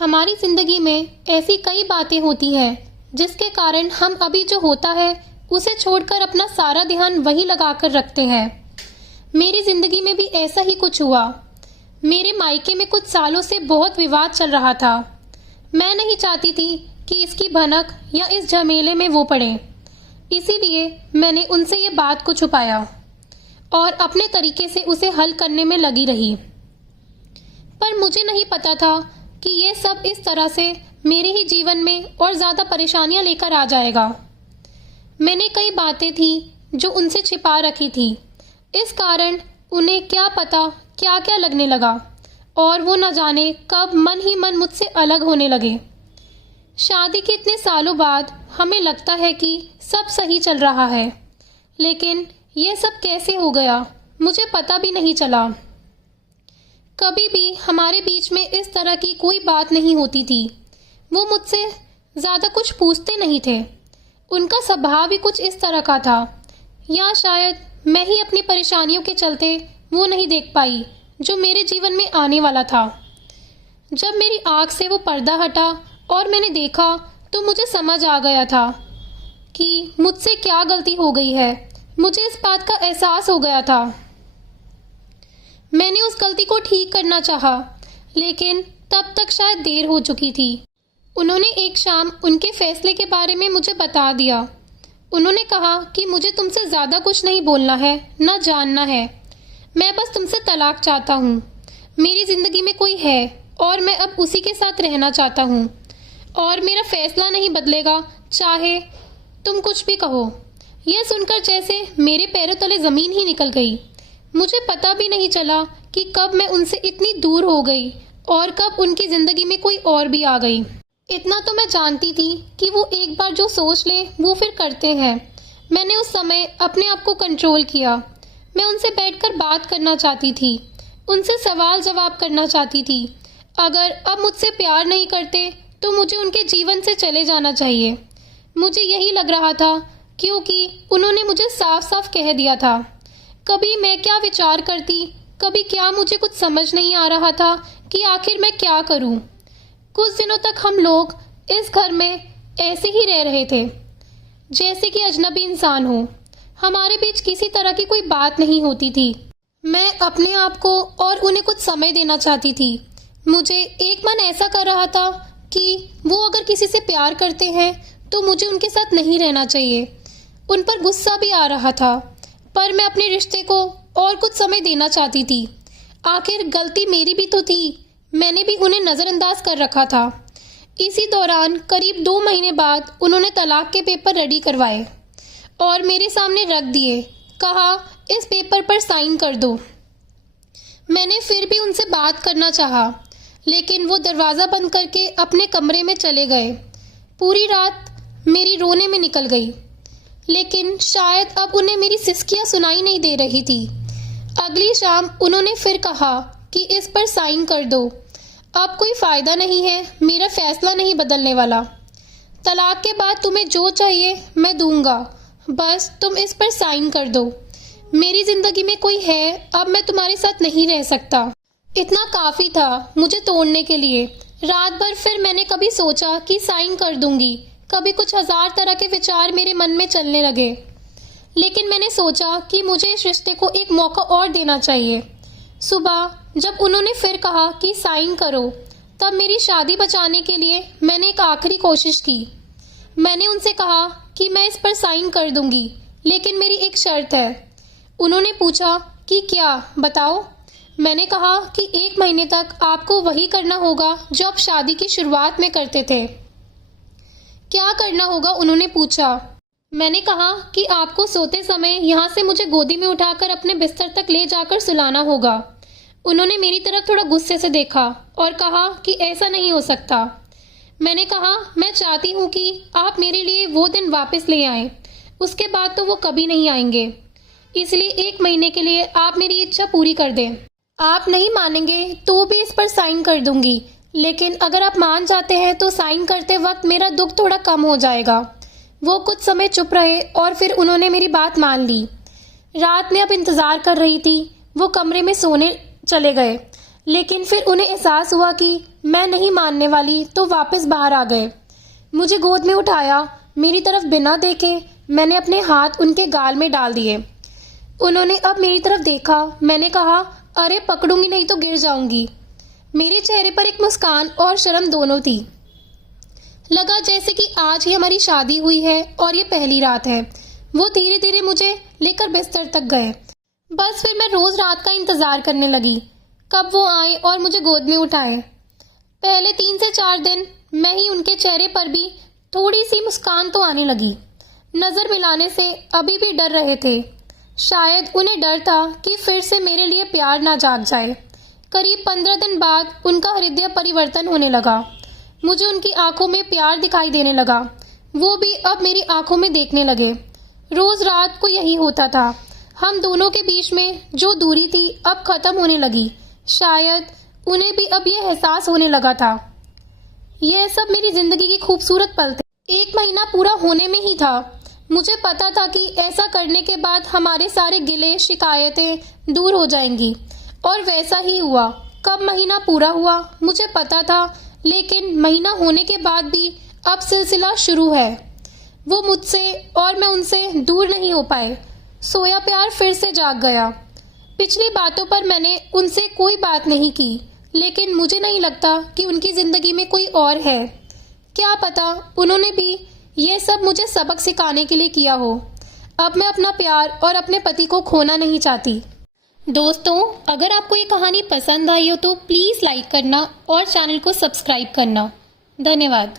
हमारी ज़िंदगी में ऐसी कई बातें होती हैं जिसके कारण हम अभी जो होता है उसे छोड़कर अपना सारा ध्यान वहीं लगाकर रखते हैं। मेरी ज़िंदगी में भी ऐसा ही कुछ हुआ। मेरे मायके में कुछ सालों से बहुत विवाद चल रहा था। मैं नहीं चाहती थी कि इसकी भनक या इस झमेले में वो पड़े, इसीलिए मैंने उनसे ये बात को छुपाया और अपने तरीके से उसे हल करने में लगी रही। पर मुझे नहीं पता था कि ये सब इस तरह से मेरे ही जीवन में और ज़्यादा परेशानियां लेकर आ जाएगा। मैंने कई बातें थी जो उनसे छिपा रखी थी, इस कारण उन्हें क्या पता क्या क्या लगने लगा और वो न जाने कब मन ही मन मुझसे अलग होने लगे। शादी के इतने सालों बाद हमें लगता है कि सब सही चल रहा है, लेकिन ये सब कैसे हो गया मुझे पता भी नहीं चला। कभी भी हमारे बीच में इस तरह की कोई बात नहीं होती थी। वो मुझसे ज़्यादा कुछ पूछते नहीं थे। उनका स्वभाव ही कुछ इस तरह का था, या शायद मैं ही अपनी परेशानियों के चलते वो नहीं देख पाई जो मेरे जीवन में आने वाला था। जब मेरी आँख से वो पर्दा हटा और मैंने देखा तो मुझे समझ आ गया था कि मुझसे क्या गलती हो गई है। मुझे इस बात का एहसास हो गया था। मैंने उस गलती को ठीक करना चाहा, लेकिन तब तक शायद देर हो चुकी थी। उन्होंने एक शाम उनके फैसले के बारे में मुझे बता दिया। उन्होंने कहा कि मुझे तुमसे ज़्यादा कुछ नहीं बोलना है, न जानना है। मैं बस तुमसे तलाक चाहता हूँ। मेरी ज़िंदगी में कोई है और मैं अब उसी के साथ रहना चाहता हूँ और मेरा फैसला नहीं बदलेगा, चाहे तुम कुछ भी कहो। यह सुनकर जैसे मेरे पैरों तले ज़मीन ही निकल गई। मुझे पता भी नहीं चला कि कब मैं उनसे इतनी दूर हो गई और कब उनकी ज़िंदगी में कोई और भी आ गई। इतना तो मैं जानती थी कि वो एक बार जो सोच ले वो फिर करते हैं। मैंने उस समय अपने आप को कंट्रोल किया। मैं उनसे बैठकर बात करना चाहती थी, उनसे सवाल जवाब करना चाहती थी। अगर अब मुझसे प्यार नहीं करते तो मुझे उनके जीवन से चले जाना चाहिए। मुझे यही लग रहा था, क्योंकि उन्होंने मुझे साफ साफ कह दिया था। कभी मैं क्या विचार करती, कभी क्या, मुझे कुछ समझ नहीं आ रहा था कि आखिर मैं क्या करूं। कुछ दिनों तक हम लोग इस घर में ऐसे ही रह रहे थे जैसे कि अजनबी इंसान हो। हमारे बीच किसी तरह की कोई बात नहीं होती थी। मैं अपने आप को और उन्हें कुछ समय देना चाहती थी। मुझे एक मन ऐसा कर रहा था कि वो अगर किसी से प्यार करते हैं तो मुझे उनके साथ नहीं रहना चाहिए। उन पर गुस्सा भी आ रहा था, पर मैं अपने रिश्ते को और कुछ समय देना चाहती थी। आखिर गलती मेरी भी तो थी, मैंने भी उन्हें नज़रअंदाज कर रखा था। इसी दौरान करीब 2 महीने बाद उन्होंने तलाक के पेपर रेडी करवाए और मेरे सामने रख दिए। कहा, इस पेपर पर साइन कर दो। मैंने फिर भी उनसे बात करना चाहा, लेकिन वो दरवाज़ा बंद करके अपने कमरे में चले गए। पूरी रात मेरी रोने में निकल गई, लेकिन शायद अब उन्हें मेरी सिसकियाँ सुनाई नहीं दे रही थी। अगली शाम उन्होंने फिर कहा कि इस पर साइन कर दो। अब कोई फ़ायदा नहीं है, मेरा फ़ैसला नहीं बदलने वाला। तलाक के बाद तुम्हें जो चाहिए मैं दूंगा, बस तुम इस पर साइन कर दो। मेरी ज़िंदगी में कोई है, अब मैं तुम्हारे साथ नहीं रह सकता। इतना काफ़ी था मुझे तोड़ने के लिए। रात भर फिर मैंने कभी सोचा कि साइन कर दूंगी, कभी कुछ हज़ार तरह के विचार मेरे मन में चलने लगे, लेकिन मैंने सोचा कि मुझे इस रिश्ते को एक मौका और देना चाहिए। सुबह जब उन्होंने फिर कहा कि साइन करो, तब मेरी शादी बचाने के लिए मैंने एक आखिरी कोशिश की। मैंने उनसे कहा कि मैं इस पर साइन कर दूंगी, लेकिन मेरी एक शर्त है। उन्होंने पूछा कि क्या, बताओ। मैंने कहा कि 1 महीने तक आपको वही करना होगा जो आप शादी की शुरुआत में करते थे। क्या करना होगा, उन्होंने पूछा। मैंने कहा कि आपको सोते समय यहाँ से मुझे गोदी में उठाकर अपने बिस्तर तक ले जाकर सुलाना होगा। उन्होंने मेरी तरफ थोड़ा गुस्से से देखा और कहा कि ऐसा नहीं हो सकता। मैंने कहा, मैं चाहती हूँ कि आप मेरे लिए वो दिन वापस ले आएं। उसके बाद तो वो कभी नहीं आएंगे, इसलिए 1 महीने के लिए आप मेरी इच्छा पूरी कर दें। आप नहीं मानेंगे तो भी इस पर साइन कर दूंगी, लेकिन अगर आप मान जाते हैं तो साइन करते वक्त मेरा दुख थोड़ा कम हो जाएगा। वो कुछ समय चुप रहे और फिर उन्होंने मेरी बात मान ली। रात में अब इंतज़ार कर रही थी। वो कमरे में सोने चले गए, लेकिन फिर उन्हें एहसास हुआ कि मैं नहीं मानने वाली तो वापस बाहर आ गए। मुझे गोद में उठाया, मेरी तरफ बिना देखे मैंने अपने हाथ उनके गाल में डाल दिए। उन्होंने अब मेरी तरफ देखा। मैंने कहा, अरे पकड़ूंगी नहीं तो गिर जाऊंगी। मेरे चेहरे पर एक मुस्कान और शर्म दोनों थी। लगा जैसे कि आज ही हमारी शादी हुई है और ये पहली रात है। वो धीरे धीरे मुझे लेकर बिस्तर तक गए। बस फिर मैं रोज रात का इंतजार करने लगी, कब वो आए और मुझे गोद में उठाए। पहले 3 से 4 दिन मैं ही उनके चेहरे पर भी थोड़ी सी मुस्कान तो आने लगी। नजर मिलाने से अभी भी डर रहे थे। शायद उन्हें डर था कि फिर से मेरे लिए प्यार ना जाग जाए। करीब 15 दिन बाद उनका हृदय परिवर्तन होने लगा। मुझे उनकी आंखों में प्यार दिखाई देने लगा। वो भी अब मेरी आंखों में देखने लगे। रोज रात को यही होता था। हम दोनों के बीच में जो दूरी थी अब खत्म होने लगी। शायद उन्हें भी अब यह एहसास होने लगा था। यह सब मेरी जिंदगी की खूबसूरत पल थे। 1 महीना पूरा होने में ही था। मुझे पता था कि ऐसा करने के बाद हमारे सारे गिले शिकायतें दूर हो जाएंगी, और वैसा ही हुआ। कब महीना पूरा हुआ मुझे पता था, लेकिन महीना होने के बाद भी अब सिलसिला शुरू है। वो मुझसे और मैं उनसे दूर नहीं हो पाए। सोया प्यार फिर से जाग गया। पिछली बातों पर मैंने उनसे कोई बात नहीं की, लेकिन मुझे नहीं लगता कि उनकी जिंदगी में कोई और है। क्या पता उन्होंने भी ये सब मुझे सबक सिखाने के लिए किया हो। अब मैं अपना प्यार और अपने पति को खोना नहीं चाहती। दोस्तों, अगर आपको ये कहानी पसंद आई हो तो प्लीज़ लाइक करना और चैनल को सब्सक्राइब करना। धन्यवाद।